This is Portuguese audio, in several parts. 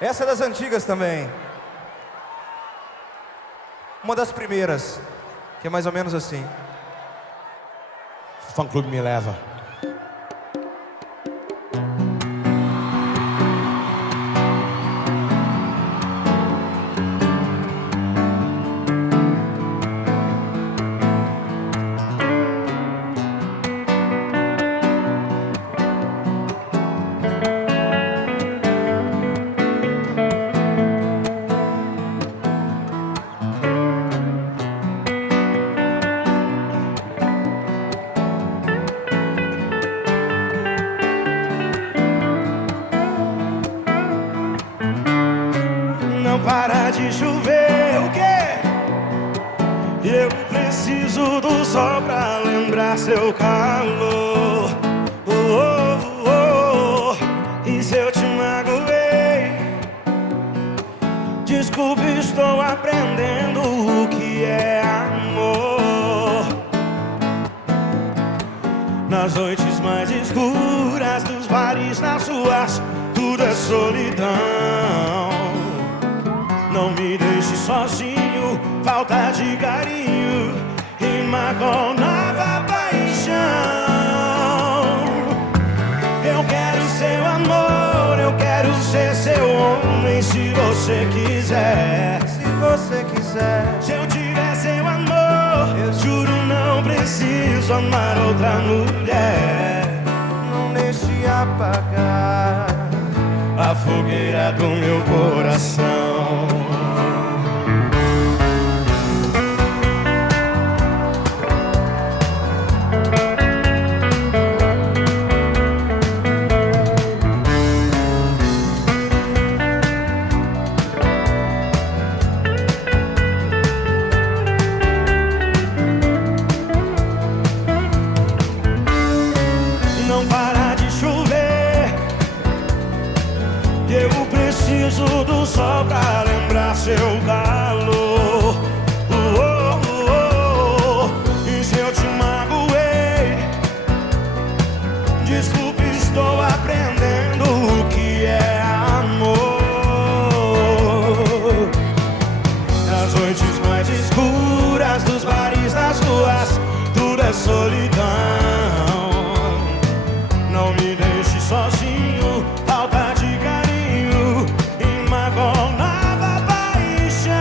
Essa é das antigas também. Uma das primeiras, que é mais ou menos assim. Fã Clube me leva. Não para de chover, o quê? Eu preciso do sol pra lembrar seu calor. E se eu te magoei, desculpe, estou aprendendo o que é amor. Nas noites mais escuras dos bares, nas ruas, tudo é solidão. Não me deixe sozinho, falta de carinho rima com nova paixão. Eu quero seu amor, eu quero ser seu homem, se você quiser. Se você quiser. Se eu tiver seu amor, eu juro não preciso amar outra mulher. Não deixe apagar a fogueira do meu coração. Não para de chover, eu preciso do sol pra lembrar seu calor. E se eu te magoei, desculpe, estou aprendendo o que é amor. Nas noites mais escuras dos bares, das ruas, tudo é solidão. Não me deixe sozinho, falta de carinho rima com nova paixão.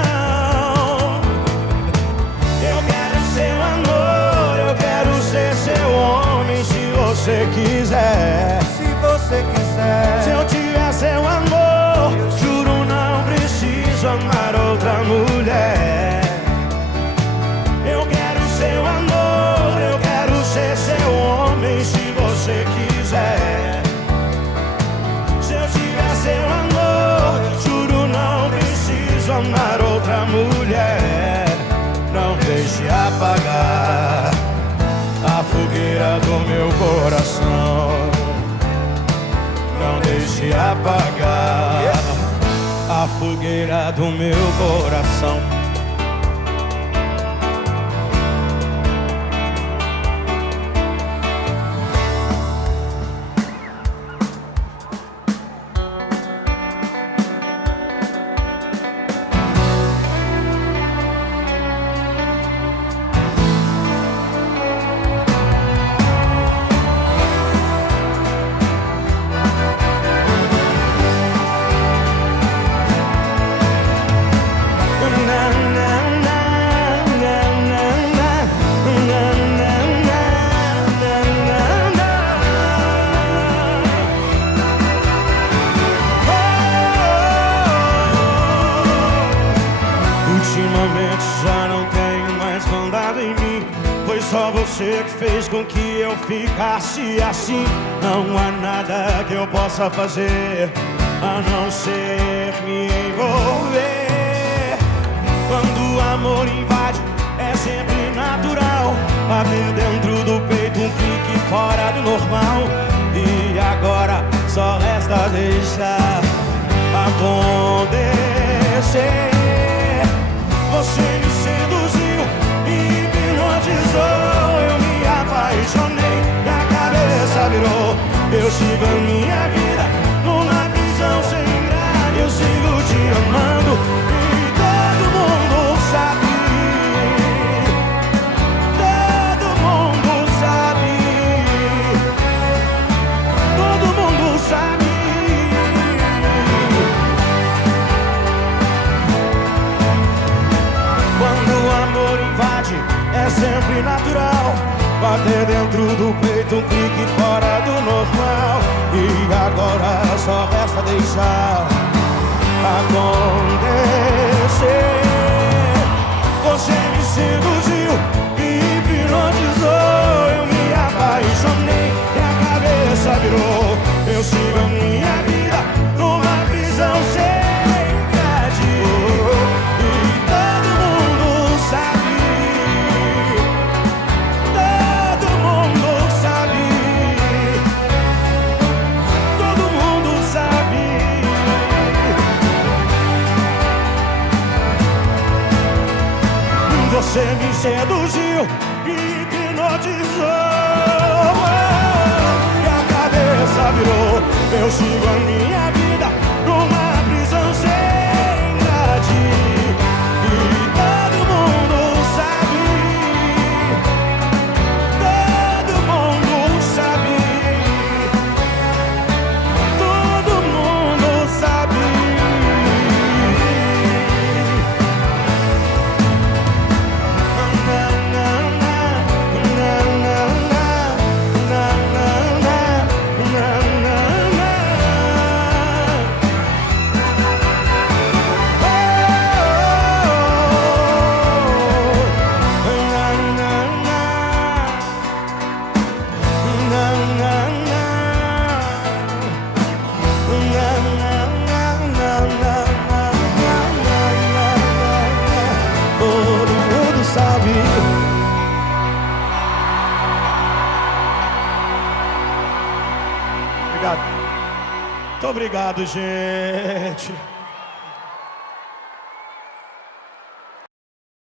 Eu quero seu amor, eu quero ser seu homem, se você quiser. Se você quiser. Se eu tiver seu amor, eu juro não preciso amar outra mulher. Eu quero seu amor, eu quero ser seu homem, se você quiser. Se eu tiver seu amor, juro não preciso amar outra mulher. Não deixe apagar a fogueira do meu coração. Não deixe apagar a fogueira do meu coração. Ultimamente já não tenho mais mandado em mim. Foi só você que fez com que eu ficasse assim. Não há nada que eu possa fazer a não ser me envolver. Quando o amor invade é sempre natural bater dentro do peito um clique fora do normal. E agora só resta deixar acontecer. Você me seduziu e hipnotizou. Eu me apaixonei, minha cabeça virou. Eu sigo a minha vida numa prisão sem grade. Eu sigo deixar acontecer. Você me seduziu e hipnotizou. Eu me apaixonei e a cabeça virou. Eu sigo a minha vida numa prisão sem grade. E todo mundo sabe. Todo mundo sabe. Todo mundo sabe. Você me seduziu e hipnotizou. E a cabeça virou. Eu sigo a minha vida numa prisão sem grade. E todo mundo sabe. Todo mundo sabe. Todo mundo sabe. Todo mundo sabe. Obrigado. Muito obrigado, gente.